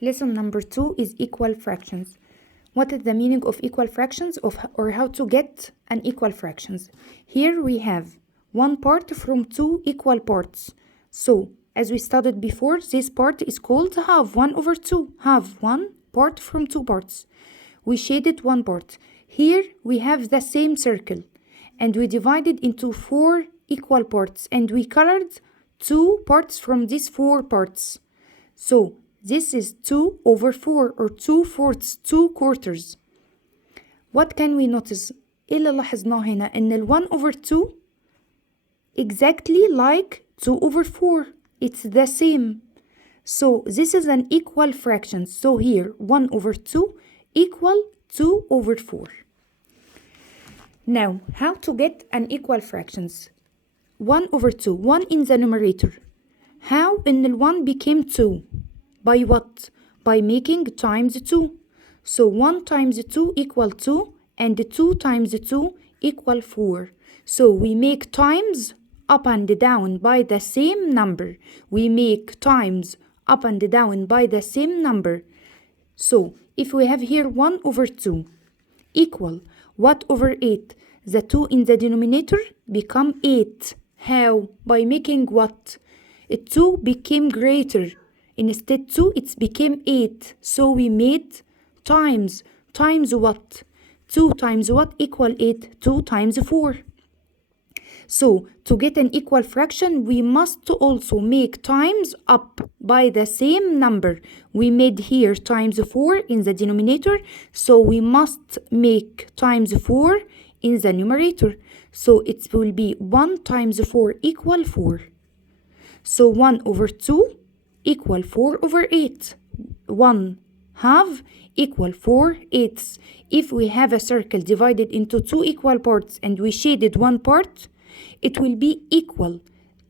Lesson number 2 is equal fractions. What is the meaning of equal fractions or how to get an equal fractions? Here we have one part from two equal parts. So, as we studied before, this part is called half, 1 over 2. Half, one part from two parts. We shaded one part. Here we have the same circle and we divided into 4 equal parts and we colored 2 parts from these 4 parts. So, this is 2 over 4 or 2/4, 2 quarters. What can we notice? إيه اللي لاحظناه هنا؟ إن ال 1 over 2 exactly like 2 over 4. It's the same. So this is an equal fraction. So here 1 over 2 equal 2 over 4. Now, how to get an equal fractions? 1 over 2, 1 in the numerator. How in the 1 became 2? By what? By making times 2. So 1 times 2 equal 2 and 2 times 2 equal 4. So we make times up and down by the same number. We make times up and down by the same number. So if we have here 1 over 2 equal what over 8? The 2 in the denominator become 8. How? By making what? 2 became greater. Instead 2, it became 8. So we made times. Times what? 2 times what equal 8? 2 times 4. So to get an equal fraction, we must also make times up by the same number. We made here times 4 in the denominator, so we must make times 4 in the numerator. So it will be 1 times 4 equal 4. So 1 over 2 equal 4 over 8. 1 half equal 4 eighths. If we have a circle divided into 2 equal parts and we shaded one part, it will be equal.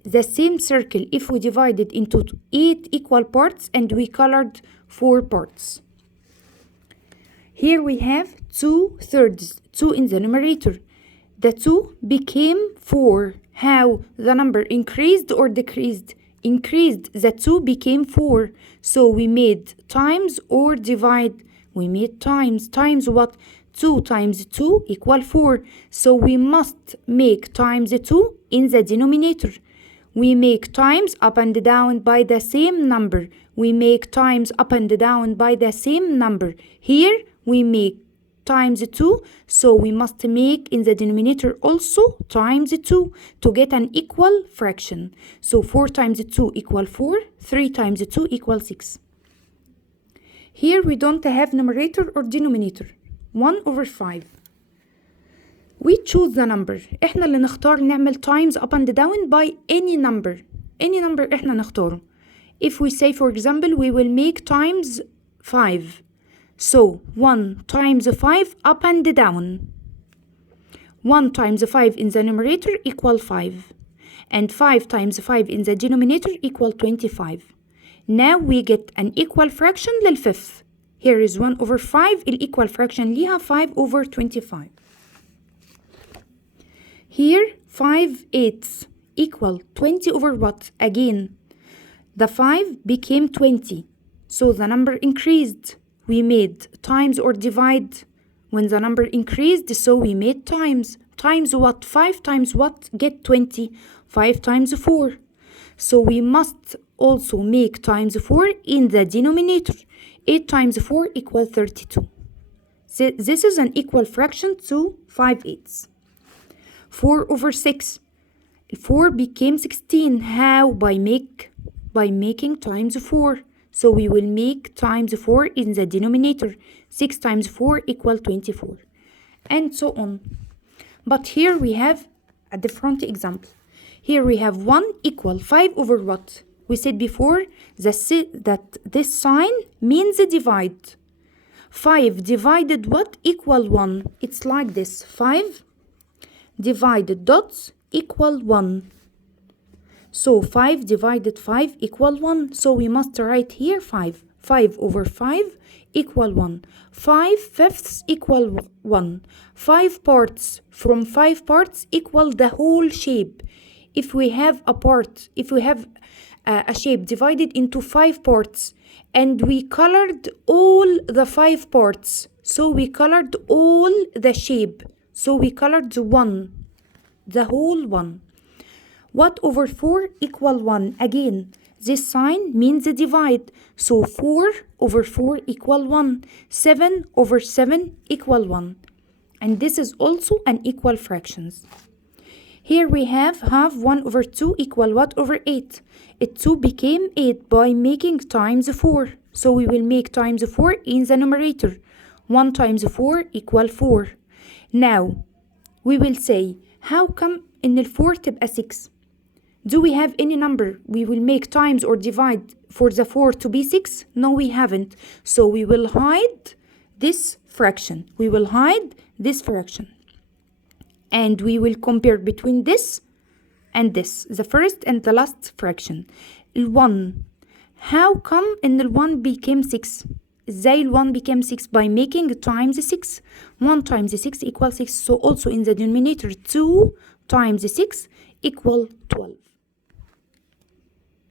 The same circle if we divide it into 8 equal parts and we colored 4 parts. Here we have 2/3, 2 in the numerator. The 2 became 4. How? The number increased or decreased? Increased. The 2 became 4. So we made times or divide. We made times. Times what? 2 times 2 equal 4. So we must make times 2 in the denominator. We make times up and down by the same number. We make times up and down by the same number. Here we make times 2, so we must make in the denominator also times 2 to get an equal fraction. So 4 times 2 equal 4, 3 times 2 equal 6. Here we don't have numerator or denominator. 1 over 5. We choose the number. احنا اللي نختار نعمل times up and down by any number. Any number احنا نختاره. If we say for example we will make times 5. So 1 times 5 up and down. 1 times 5 in the numerator equal 5. And 5 times 5 in the denominator equal 25. Now we get an equal fraction للfifth. Here is 1 over 5. الequal fraction ليها 5 over 25. Here 5 eighths equal 20 over what? Again, the 5 became 20. So the number increased. We made times or divide when the number increased, so we made times. Times what? 5 times what? Get 20. 5 times 4. So we must also make times 4 in the denominator. 8 times 4 equal 32. So this is an equal fraction to 5 eighths. 4 over 6. 4 became 16. How? By making times 4. So we will make times 4 in the denominator. 6 times 4 equal 24. And so on. But here we have a different example. Here we have 1 equal 5 over what? We said before that this sign means a divide. 5 divided what? Equal 1. It's like this. 5 divided dots equal 1. So 5 divided 5 equal 1. So we must write here 5. 5 over 5 equal 1. 5 fifths equal 1. 5 parts from 5 parts equal the whole shape. If we have a shape divided into 5 parts, and we colored all the 5 parts. So we colored all the shape. So we colored the whole one. What over 4 equal 1? Again, this sign means divide. So 4 over 4 equal 1. 7 over 7 equal 1. And this is also an equal fractions. Here we have 1 over 2 equal what over 8? It 2 became 8 by making times 4. So we will make times 4 in the numerator. 1 times 4 equal 4. Now, we will say, how come in the 4 تبقى 6? Do we have any number we will make times or divide for the 4 to be 6? No, we haven't. So we will hide this fraction. We will hide this fraction. And we will compare between this and this, the first and the last fraction. 1. How come in the 1 became 6? ازاي 1 became 6? By making times 6. 1 times 6 equals 6. So also in the denominator 2 times 6 equal 12.